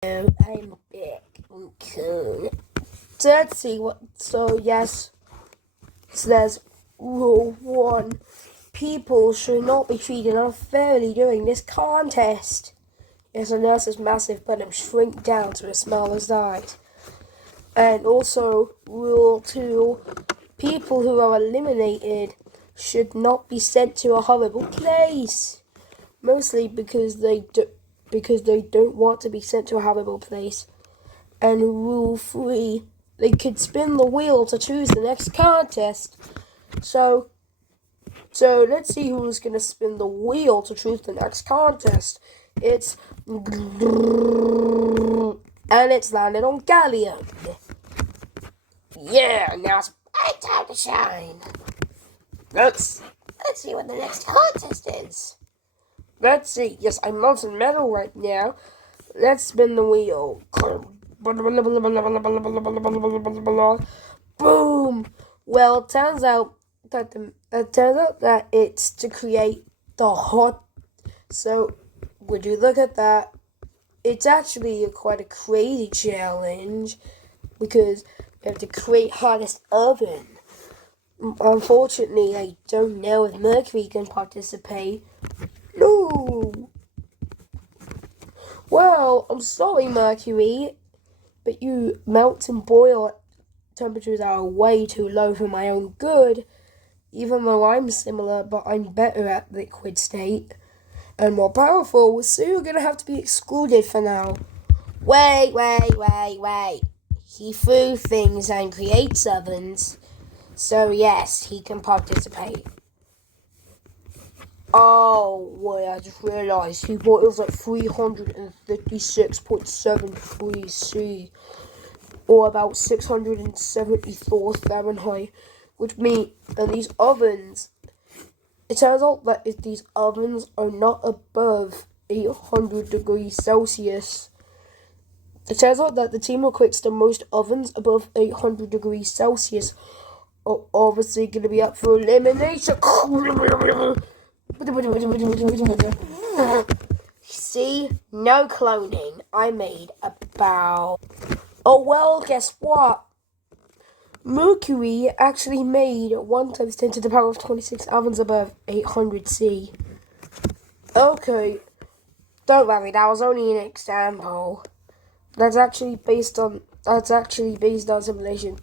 I'm back. Okay. So let's see what. So yes, so there's rule 1. People should not be treated unfairly during this contest. Yes, I know this is massive, but I'm shrink down to the smallest size. And also, rule 2. People who are eliminated should not be sent to a horrible place. Mostly because they don't want to be sent to a horrible place. And rule 3, they could spin the wheel to choose the next contest. So let's see who's gonna spin the wheel to choose the next contest. And it's landed on Gallium. Yeah, now it's my time to shine. Let's see what the next contest is. Let's see. Yes, I'm melting metal right now. Let's spin the wheel. Boom. Well, it turns out that it's to create the hot. So, would you look at that? It's actually quite a crazy challenge because you have to create hottest oven. Unfortunately, I don't know if Mercury can participate. No. Well, I'm sorry, Mercury, but you melt and boil temperatures are way too low for my own good. Even though I'm similar, but I'm better at liquid state and more powerful, so you're gonna have to be excluded for now. Wait. He threw things and creates ovens, so yes, he can participate. Oh, wait, I just realised he thought it was like 356.73 C, or about 674 Fahrenheit, which means, and these ovens, it turns out that if these ovens are not above 800 degrees Celsius, it turns out that the team who clicks the most ovens above 800 degrees Celsius are obviously going to be up for elimination. See? No cloning. I made about... Oh, well, guess what? Mercury actually made 1 times 10 to the power of 26 ovens above 800 C. Okay. Don't worry, that was only an example. That's actually based on simulation.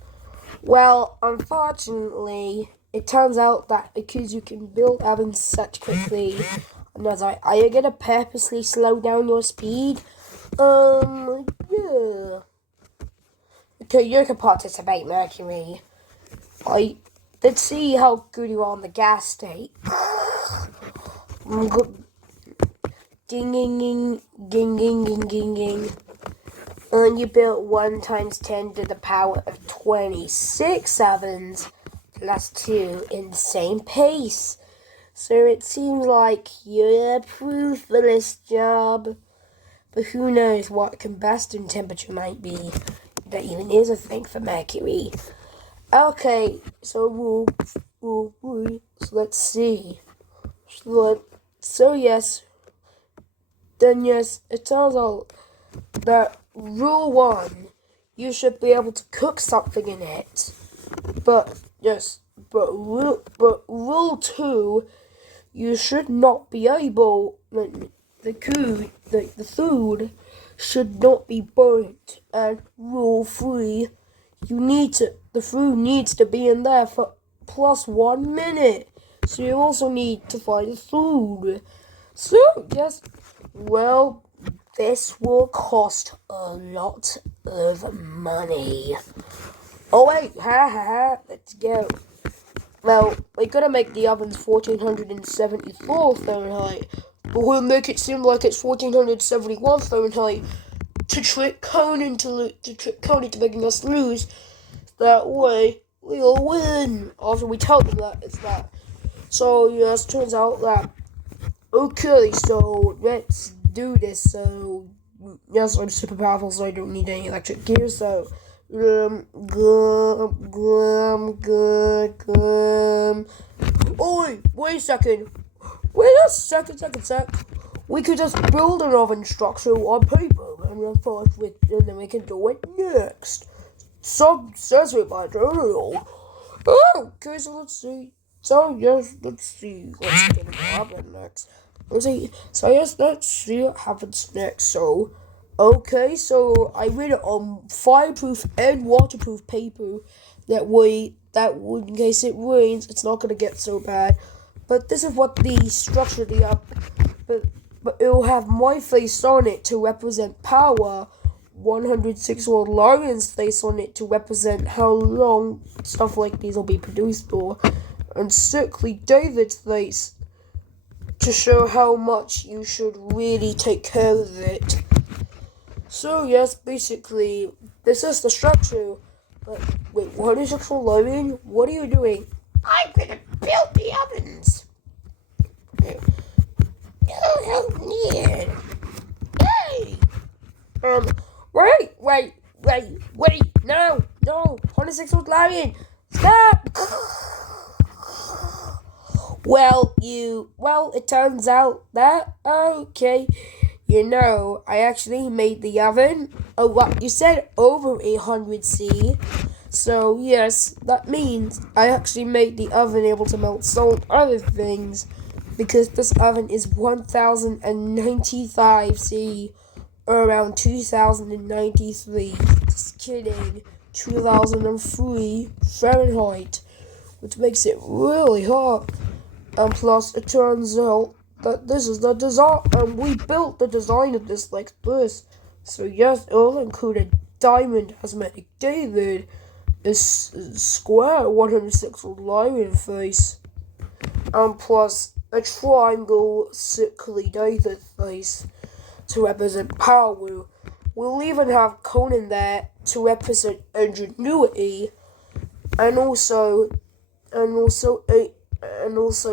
Well, unfortunately, it turns out that because you can build ovens such quickly, and I was like, are you gonna purposely slow down your speed? Yeah. Okay, you can participate, Mercury. Let's see how good you are on the gas state. Ding, ding, ding, ding, ding, ding, ding, ding. And you built 1 times 10 to the power of 26 ovens plus 2 in the same pace. So it seems like you're approved for this job. But who knows what combustion temperature might be. That even is a thing for Mercury. Okay, so let's see. So yes. Then yes, it turns out that rule 1, you should be able to cook something in it. But rule 2, you should not be able, the food should not be burnt. And rule 3, the food needs to be in there for plus 1 minute. So you also need to find the food. So yes, well, this will cost a lot of money. Oh wait, let's go. Well, we're gonna make the ovens 1474 Fahrenheit, but we'll make it seem like it's 1471 Fahrenheit to trick Conan to making us lose. That way, we'll win. After we tell them that it's that. So yes, turns out that. Okay, so let's do this. So yes, I'm super powerful, so I don't need any electric gear. So Oh, wait a second. Wait a second. We could just build an oven structure on paper and then we can do it next. Some says it, but I don't know. Okay, so let's see. So yes, let's see what's gonna happen next. Let's see what happens next. So, okay, so I read it on fireproof and waterproof paper. In case it rains, it's not gonna get so bad. But this is what the structure of the but it will have my face on it to represent power. 106-year-old Lion's face on it to represent how long stuff like these will be produced for, and Sickly David's face to show how much you should really take care of it. So yes, basically, this is the structure. But wait, 106-year-old Lion, what are you doing? I'm gonna build the ovens. Hey! Wait, no, 106-year-old Lion, stop! Well, it turns out that, okay, I actually made the oven. Oh, what, you said over 800C, so yes, that means I actually made the oven able to melt salt and other things, because this oven is 1095C, or around 2093, just kidding, 2003 Fahrenheit, which makes it really hot. And plus, it turns out that this is the design, and we built the design of this like this. So yes, it will include a diamond asthmatic David, a square 106-year-old Lion face, and plus a triangle Sickly David face to represent power. We'll even have Conan there to represent ingenuity, and also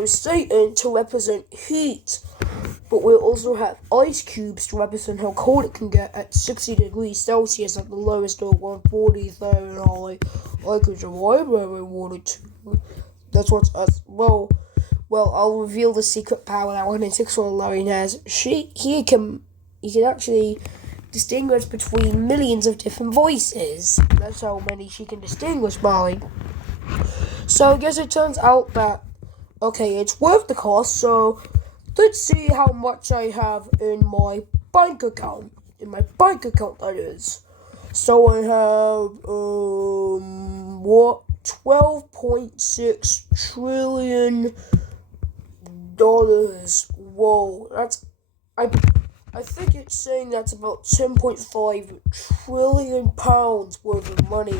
Satan to represent heat. But we'll also have ice cubes to represent how cold it can get at 60 degrees Celsius at the lowest of 140 Fahrenheit. I could survive wherever I wanted to. That's what's us. Well, I'll reveal the secret power that 106-year-old Lion has. He can actually distinguish between millions of different voices. That's how many she can distinguish by. So I guess it turns out that, okay, it's worth the cost, so let's see how much I have in my bank account. In my bank account, that is. So I have, $12.6 trillion. Whoa, I think it's saying that's about 10.5 trillion pounds worth of money.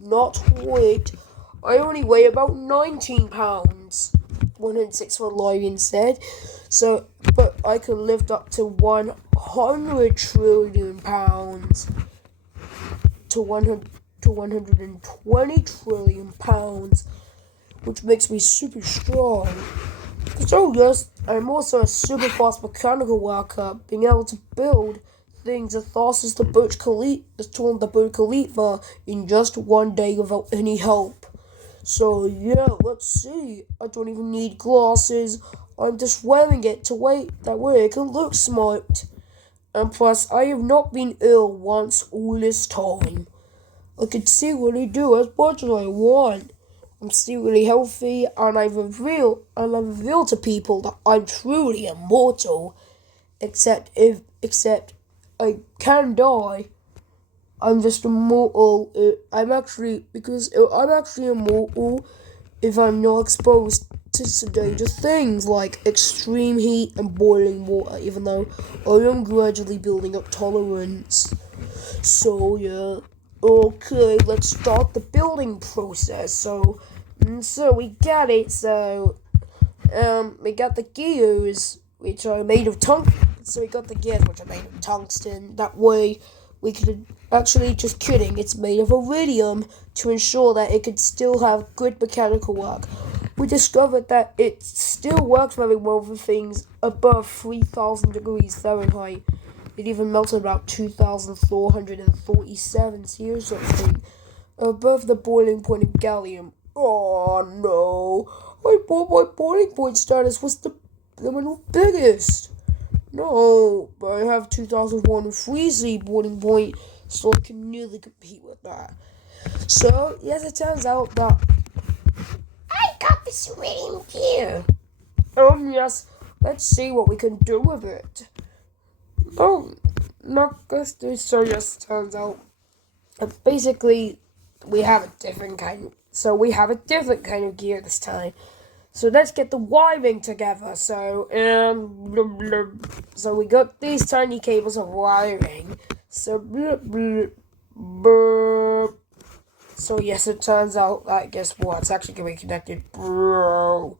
Not weight. I only weigh about 19 pounds. 106 Lion said. So, but I can lift up to 100 trillion pounds. To 120 trillion pounds. Which makes me super strong. So yes, I'm also a super fast mechanical worker, being able to build things as fast as the Burj Khalifa in just one day without any help. So yeah, let's see. I don't even need glasses. I'm just wearing it that way I can look smart. And plus, I have not been ill once all this time. I can see what I do as much as I want. I'm still really healthy, and I reveal to people that I'm truly immortal. Except I can die. I'm just immortal. I'm actually immortal if I'm not exposed to some dangerous things like extreme heat and boiling water. Even though I am gradually building up tolerance. So yeah. Okay, let's start the building process. So we got it. So, we got the gears, which are made of tungsten. So we got the gears, which are made of tungsten. That way, we could actually, just kidding, it's made of iridium to ensure that it could still have good mechanical work. We discovered that it still works very well for things above 3,000 degrees Fahrenheit. It even melted about 2,447 C or something above the boiling point of gallium. Oh no, I thought my boiling point status was the biggest. No, but I have 2001 freezy boarding point, so I can nearly compete with that. So, yes, it turns out that I got this ring here. Yes, let's see what we can do with it. Oh, not just so yes, turns out. Basically, we have a different kind. So we have a different kind of gear this time. So let's get the wiring together. So so we got these tiny cables of wiring. So so yes, it turns out that guess what? It's actually gonna be connected, bro.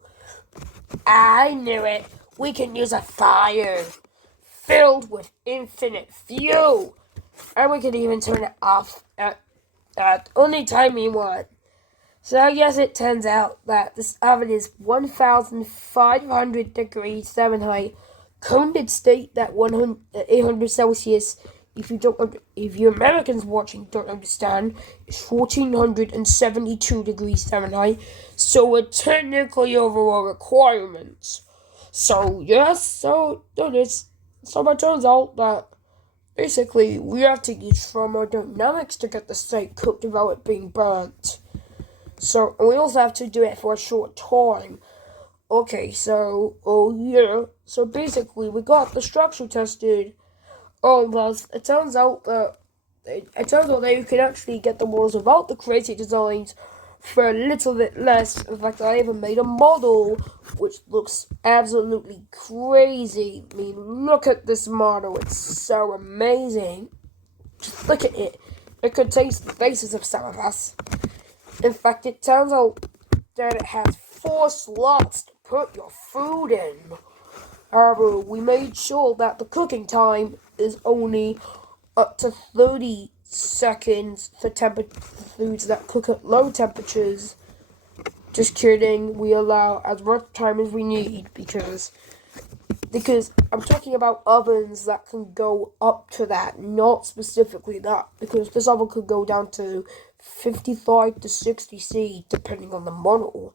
I knew it. We can use a fire filled with infinite fuel, and we can even turn it off at only time we want. So I guess it turns out that this oven is 1,500 degrees Fahrenheit. Condensed state that 800 Celsius. If you Americans watching don't understand, it's 1,472 degrees Fahrenheit. So we're technically over our requirements. So yes, so it turns out that basically we have to use thermodynamics to get the steak cooked without it being burnt. So we also have to do it for a short time. Okay, so so basically we got the structure tested. It turns out that you can actually get the models without the crazy designs for a little bit less. In fact, I even made a model which looks absolutely crazy. I mean, look at this model; it's so amazing. Just look at it. It contains the faces of some of us. In fact, it turns out that it has 4 slots to put your food in. However, we made sure that the cooking time is only up to 30 seconds for foods that cook at low temperatures. Just kidding, we allow as much time as we need because I'm talking about ovens that can go up to that, not specifically that, because this oven could go down to 55 to 60 C depending on the model.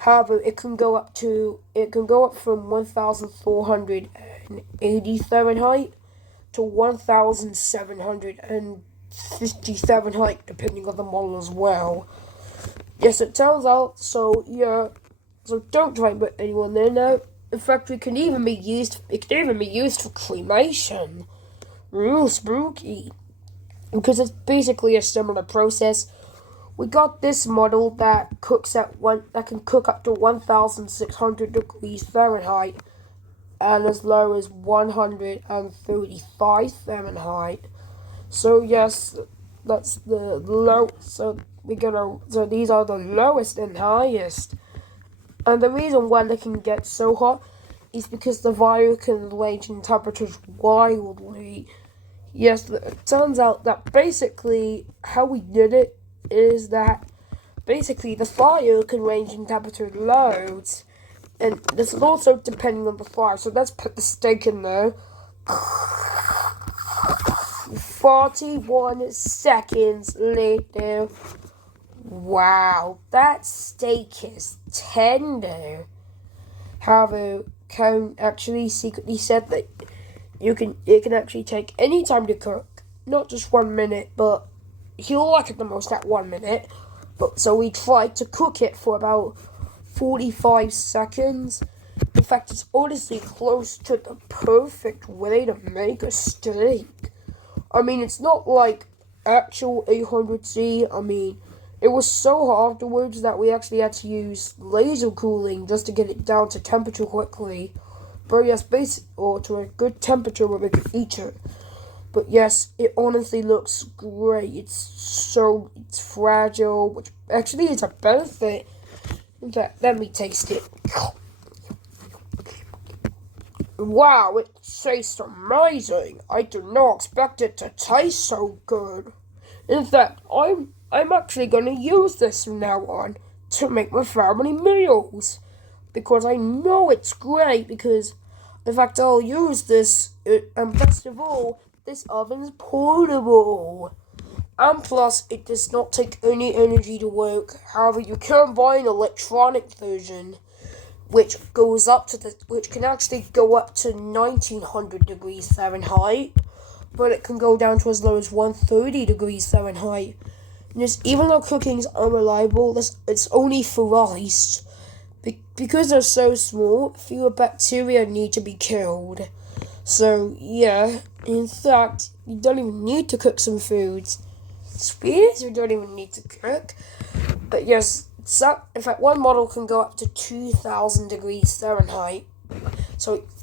However, it can go up from 1,480 Fahrenheit to 1,757 Fahrenheit depending on the model as well. Yes, it turns out. So yeah, so don't try and put anyone there now. In fact, it can even be used for cremation. Real spooky. Because it's basically a similar process. We got this model that can cook up to 1,600 degrees Fahrenheit and as low as 135 Fahrenheit. So yes, that's the low. So these are the lowest and highest. And the reason why they can get so hot is because the fire can range in temperatures wildly. Yes, it turns out that basically how we did it is that basically the fire can range in temperature loads. And this is also depending on the fire. So let's put the steak in there. 41 seconds later. Wow, that steak is tender. However, Karen actually secretly said that it can actually take any time to cook, not just 1 minute, but he'll like it the most at 1 minute. But so we tried to cook it for about 45 seconds. In fact, it's honestly close to the perfect way to make a steak. I mean, it's not like actual 800C. I mean, it was so hot afterwards that we actually had to use laser cooling just to get it down to temperature quickly. But yes, or to a good temperature where we could eat it. But yes, it honestly looks great. It's fragile, which actually is a benefit. In fact, let me taste it. Wow, it tastes amazing. I did not expect it to taste so good. In fact, I'm actually going to use this from now on to make my family meals. Because I know it's great because, in fact, I'll use this, and best of all, this oven's portable. And plus, it does not take any energy to work. However, you can buy an electronic version. which can actually go up to 1900 degrees Fahrenheit, but it can go down to as low as 130 degrees Fahrenheit. And even though cooking is unreliable, it's only for rice. Because they're so small, fewer bacteria need to be killed. So, yeah, in fact, you don't even need to cook some foods. Sweets, you don't even need to cook. But yes, in fact, one model can go up to 2000 degrees Fahrenheit.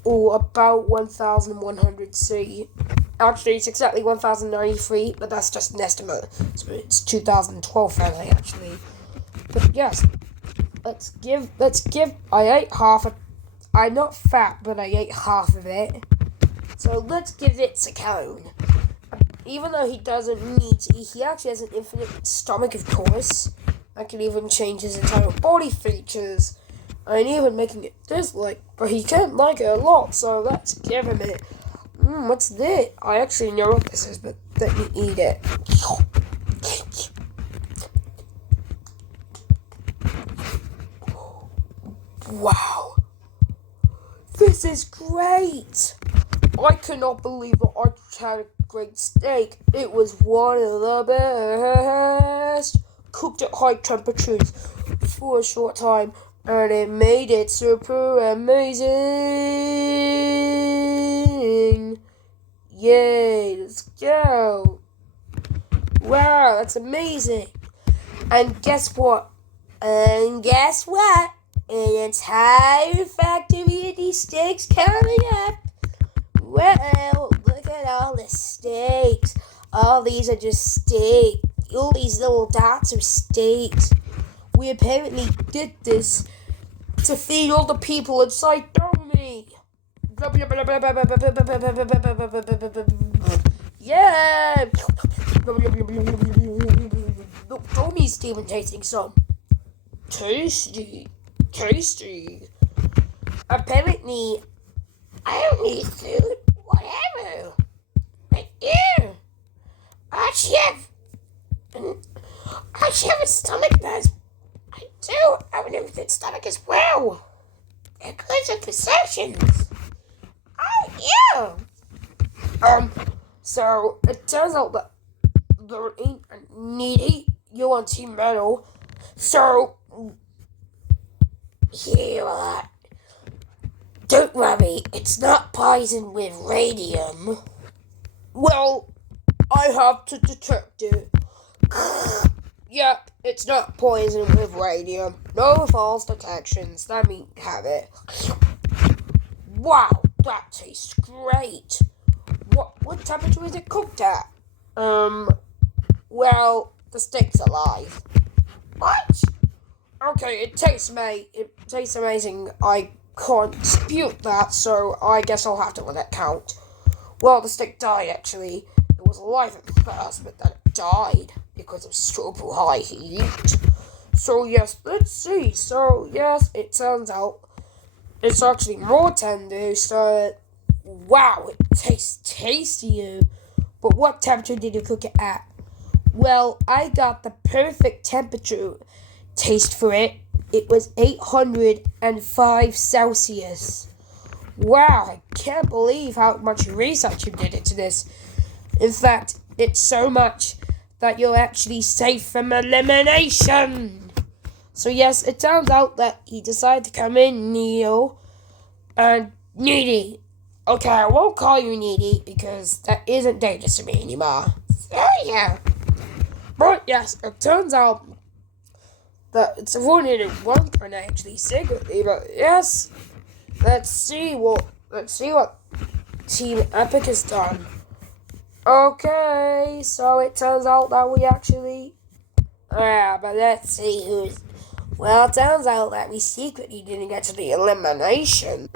Or about 1100 C. Actually, it's exactly 1093, but that's just an estimate. So it's 2012 Fahrenheit, actually. But yes, I ate half of, I'm not fat, but I ate half of it. So let's give it a cone. Even though he doesn't need to eat, he actually has an infinite stomach, of course. I can even change his entire body features. And even making it dislike, but he can't like it a lot, so let's give him it. What's this? I actually know what this is, but let me eat it. Wow. This is great. I cannot believe that I had a great steak. It was one of the best. Cooked at high temperatures for a short time, and it made it super amazing. Yay, let's go. Wow, that's amazing. And guess what? An entire factory of these steaks coming up. Well, look at all the steaks. All these are just steak. All these little dots are steaks. We apparently did this to feed all the people inside Domi. Yeah. Domi's even tasting some. Tasty. Apparently, I don't need food. Whatever. But yeah. I actually have a stomach buzz. I do have an infinite stomach as well. They're good at perceptions. Oh yeah. So it turns out that Lorraine and Needy, you're on Team Metal. So here are. Don't worry, it's not poisoned with radium. Well, I have to detect it. Yep, it's not poisoned with radium. No false detections. Let me have it. Wow, that tastes great. What temperature is it cooked at? Well, the steak's alive. What? Okay, it tastes amazing. I can't dispute that, so I guess I'll have to let that count. Well, the steak died, actually. It was alive at first, but then it died because of super high heat. So, yes, let's see. So, yes, it turns out it's actually more tender, so, wow, it tastes tastier. But what temperature did you cook it at? Well, I got the perfect temperature taste for it. It was 805 Celsius. Wow, I can't believe how much research you did into this. In fact, it's so much that you're actually safe from elimination. So yes, it turns out that he decided to come in, Neil, and Needy. Okay, I won't call you Needy because that isn't dangerous to me anymore. So yeah. But yes, it turns out that it's avoided at one point actually secretly, but yes, let's see what Team Epic has done. Okay, so it turns out that we actually but let's see who's well, it turns out that we secretly didn't get to the elimination.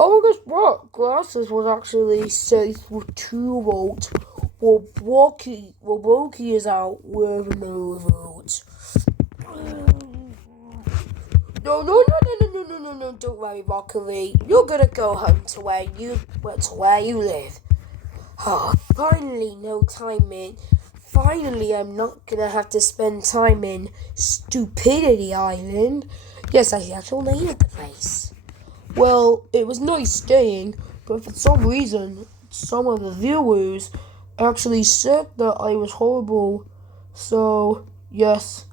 Oh, guess what? Glasses was actually safe with 2 votes. Well, Blocky is out with no votes. No, don't worry, Rockery. You're gonna go home to where you live. Oh, finally, no time in. Finally, I'm not gonna have to spend time in Stupidity Island. Yes, that's the actual name of the place. Well, it was nice staying, but for some reason, some of the viewers actually said that I was horrible. So, yes.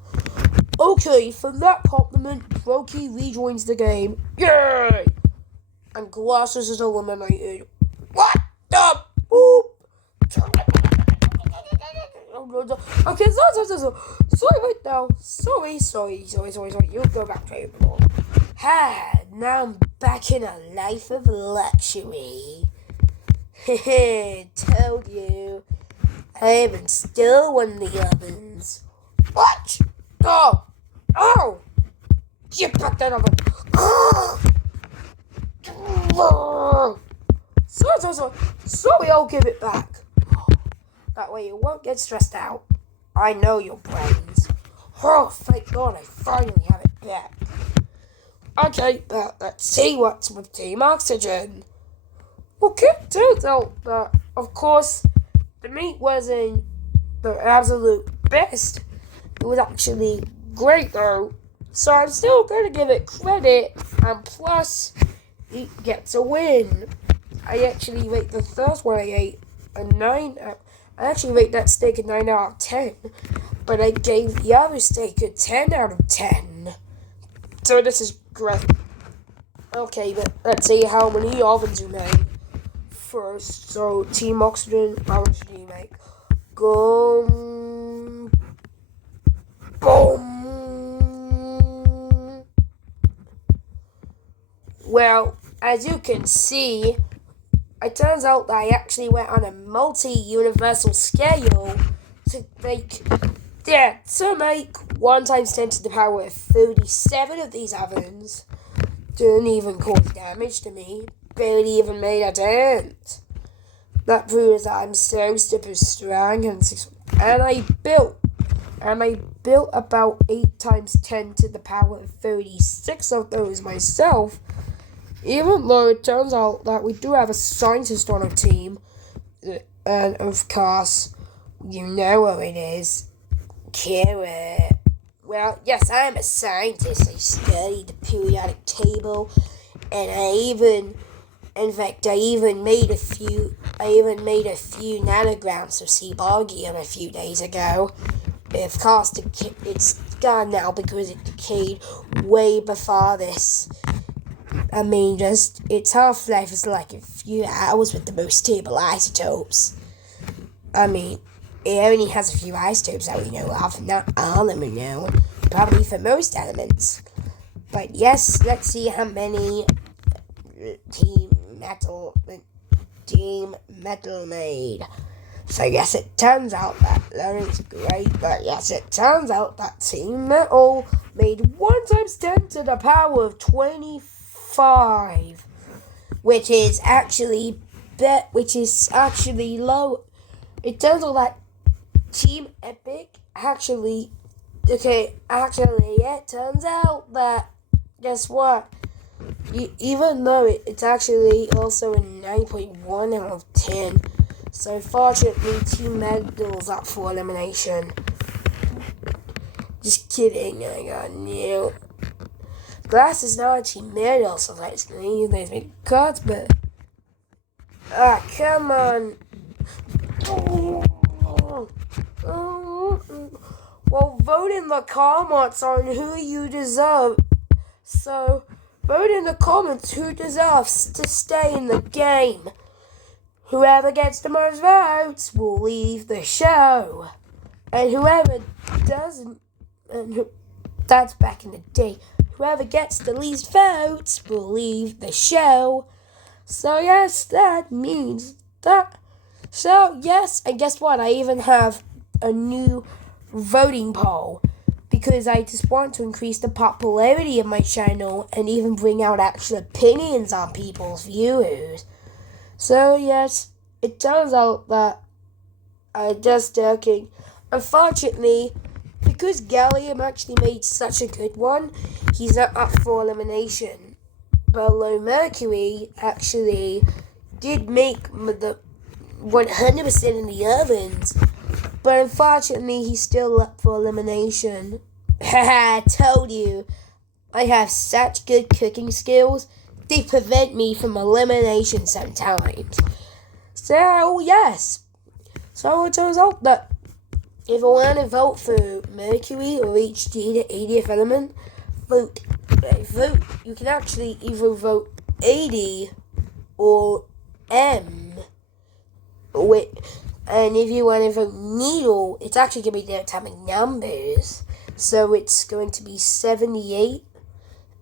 Okay, for that compliment, Brokey rejoins the game. Yay! And Glasses is eliminated. What the boop? Okay, sorry right now. Sorry. You go back to your ball. Now I'm back in a life of luxury. Told you. I haven't still won the ovens. What? Oh! Get back that oven. Sorry, I'll give it back. That way you won't get stressed out. I know your brains. Oh, thank God I finally have it back. Okay, but let's see what's with Team Oxygen. Okay, turns out that, of course, the meat wasn't the absolute best. It was actually great, though. So I'm still going to give it credit, and plus, it gets a win. I actually rate the first one I ate a 9. I actually rate that steak a 9 out of 10. But I gave the other steak a 10 out of 10. So this is great. Okay, but let's see how many ovens you made. First, so Team Oxygen, how much do you make? Boom. Well, as you can see, it turns out that I actually went on a multi-universal scale to make 1 times 10 to the power of 37 of these ovens. Didn't even cause damage to me. Barely even made a dent. That proves that I'm so super strong and I built about 8 times 10 to the power of 36 of those myself. Even though it turns out that we do have a scientist on our team, and of course, you know who it is, Kara. Well, yes, I am a scientist. I studied the periodic table, and I even made a few nanograms of Seabargium a few days ago. Of course, it's gone now because it decayed way before this. I mean, its half-life is like a few hours with the most stable isotopes. I mean, it only has a few isotopes that we know of, not all of them we know. Probably for most elements. But yes, let's see how many Team Metal made. So yes, it turns out that Lauren's great, but yes, it turns out that Team Metal made 1 times 10 to the power of 25, which is actually low. It turns out that Team Epic it turns out that, guess what? Even though it's actually also a 9.1 out of 10. So fortunately, Team Metal's up for elimination. Just kidding, I got new. Glass is not a Team Metal, so let's make cards, but come on. Well, vote in the comments on who you deserve. So, vote in the comments who deserves to stay in the game. Whoever gets the most votes will leave the show. And whoever doesn't, that's back in the day, whoever gets the least votes will leave the show. So yes, that means that. So yes, and guess what? I even have a new voting poll because I just want to increase the popularity of my channel and even bring out actual opinions on people's views. So yes, it turns out that I'm just joking. Unfortunately, because Gallium actually made such a good one, he's not up for elimination. But Low Mercury actually did make the 100% in the ovens, But unfortunately, he's still up for elimination. Haha, told you. I have such good cooking skills, they prevent me from elimination sometimes. So, yes. So it turns out that if I want to vote for Mercury or HD, the 80th element, vote. You can actually either vote 80 or M. And if you want to vote needle, it's actually going to be the atomic numbers. So it's going to be 78.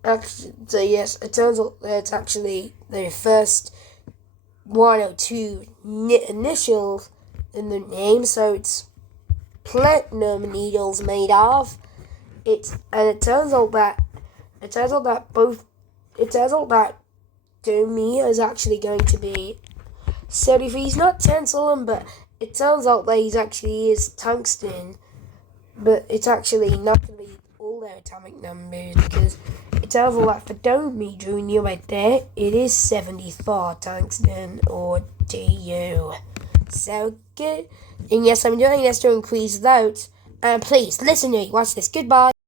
Actually, so yes, it turns out that it's actually the first one or two initials in the name. So it's platinum needles made of. It turns out that Domi is actually going to be 73. He's not tantalum, but it turns out that he is tungsten. But it's actually not going to be all their atomic numbers, because it turns out that for Domi Junior right there, it is 74 tungsten or Du. So good. And yes, I'm doing this to increase votes. And please listen to me. Watch this. Goodbye.